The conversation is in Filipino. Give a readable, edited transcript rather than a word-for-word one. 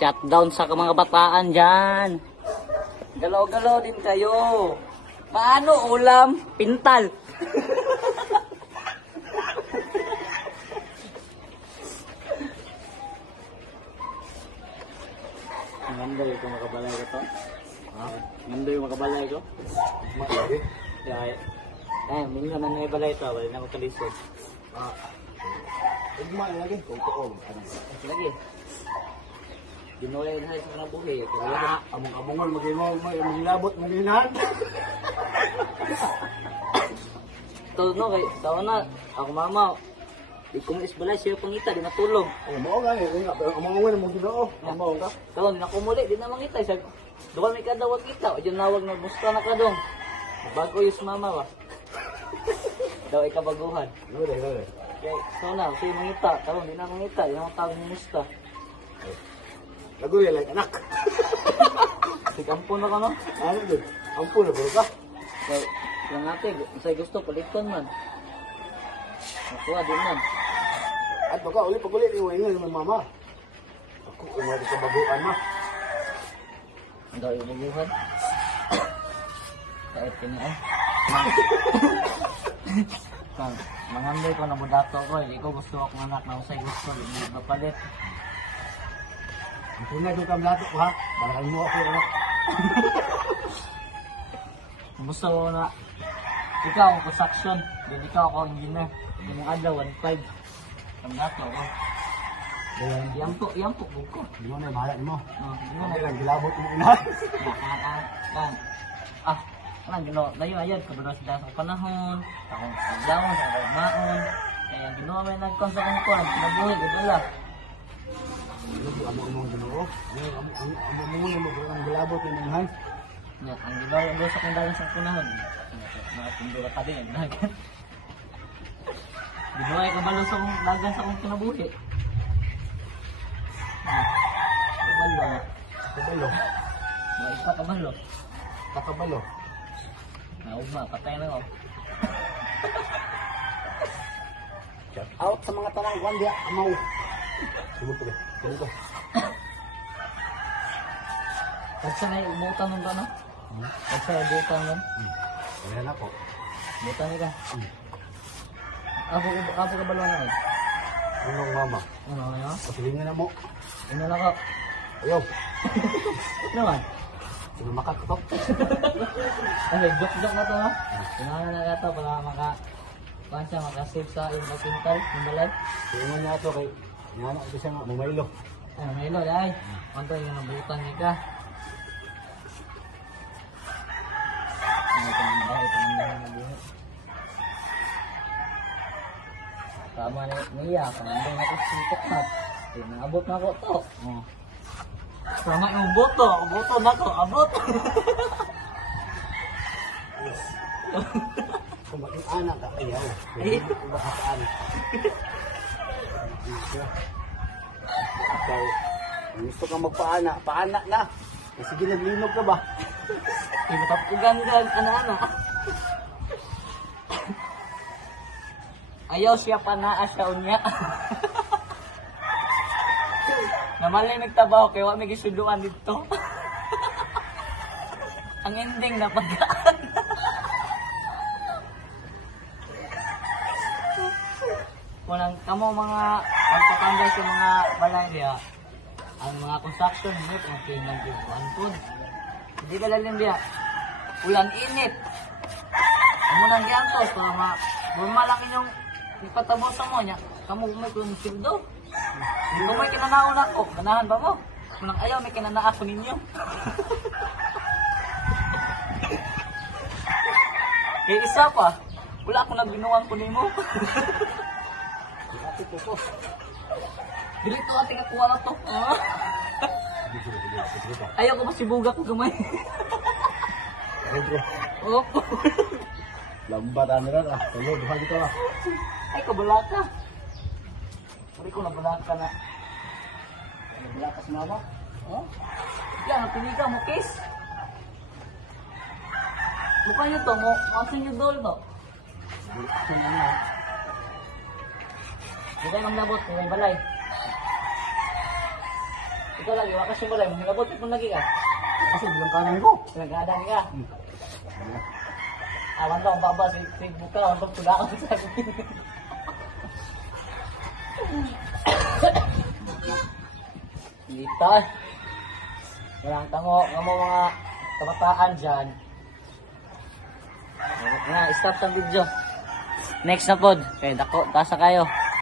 Shutdown sa mga bataan dyan. Galaw-galaw din kayo. Paano ulam? Pintal. Nganda yung makabalay ko to. Ha? Nganda yung makabalay ko. Malaki. Kaya, minsan na naibalay ito. Wala na ako kalisod. Ugma lagi. Kung Lagi. Ginulay na sa nabuhi. wala na. Among-amongon maglabot maginahan. Ito no, kay taon na. Ako mama. Di ko maisbalay siya pangita. Di natulog. Mao nga nga pero amongon mo ginoo. Mao ka. Karon di na kumuli. Di na mangita. Duwal may kadawag kita. O dyan nawag na busta na ka dong. Bago yung mama ba? Daw ay kabaguhan. Lore. Okay, so na, sige mangita. Karon di na mangita. Di na matawag ng musta. Lagoy like anak. Sigampon na ka no? Ano din? Ampun na bro ka. So, yung ate, masay gusto, paliton man. Nakuha din man. At baka uli pag uli iwaingan ng mama. Ako umari sa baguan ma. Ang daw yung bubuhan. Kahit kinian. Manganday ko na budato ko. Hindi ko gusto akong anak na usay gusto. Hindi mapalit. Ang tunay kong kamlato ko ha. Barakan mo ako anak. Gusto ko na ikaw ang construction. Then ikaw ako ang engineer. Yung adlaw, 1.5. Ang dato ko. Yampo ko. Di mo na bahala mo. Ano Hindi lang gilabot mo inahan. Anong ginawa? Layo ayun, kabalo sila sa panahon, akong pagdawon, sa akong maon. Kaya ang ginawa may nagkon sa akong kuwan, nabuhay, idala. Ano po among ginoo? Among mo ang gilabot mo inahan. Ang ginawa doon sa akong dagan sa panahon. Mga pindura ka din, dagan. Ginawa ay kabalo sa akong dagan sa akong kinabuhi. Kabalo. Kabalo. Mga isa kabalo. Kakabalo. Naugma, patay na ako. Shout out sa mga tanang kwan dia amaw. Sumuto ka. Sumuto. Kasi na umutan nung ka na? Kasi na umutan nung? Ayan ako. Umutan nila? Ako ka balon na? Anong mama? Ano na yun? Pasilingin na mo. Ano na ka? Ayaw. Naman? Sino makakatok? Ano, joke na to ha? Pinangan na ito para maka-save sa yung masintal, yung balay. Tingnan niya ito kay Ngana ito siya nga, mumaylo. Ano, may ilo, ay. Kanto yung nabutan niya ka. Ano ito ang bahay, ito ang bahay na buhay. Tama na niya, panandang ako sintok na. Naabot na ako to. Tama yung boto na ko, abot. Kung bakit anak ka, ayaw. Kung bakit anak. Ikaw, gusto kang magpaanak, paanak na. Kasi ginaglinog ka ba? Tinatapugan ka, ana-ana. Ayaw siya pa naa siya unya. Namalay nagtabaho kaya wala may gisuduan dito. Ang ending na pagkaan. Walang kamo mga magpapanggal sa mga balay diya. Ang mga construction unit ang pinag-iwan po. Hindi ka lalim diya. Ulan init. Amo nang giantos para malaki yung ipatabo sa mo niya. Kamu may kung sildo. Kung may kinanaon ako, ganahan ba mo? Kung ayaw, may kinanaa ko ninyo. Kaya isa pa, wala akong nagbinuwang ko nimo. Ate ko po. Dili ko ate kakuha na to. Ayaw ko masibuga ko gamay. Pedro. Opo. Lambat ano rin ah. Tulo, duha dito ah. Ay, kabalaka. Sorry ko, nabalaka na. Nabalaka si mama. Oh? Yan, napili ka mo, kiss. Mukha nyo to, masin nyo doll to. Ito na nga. Hindi kayo ng labot, may balay. Ikaw lagi, wakas yung balay. Nagabot mo lagi ka. Kasi bilang kanan ko. Nagkadaan ka. Awan daw, baba si Facebook ka. Untuk sudah ako sa akin. Dito. Walang tango. Nga mo mga kabataan dyan. Nga, stop sa video. Next na pod. Kaya dako, tasa kayo.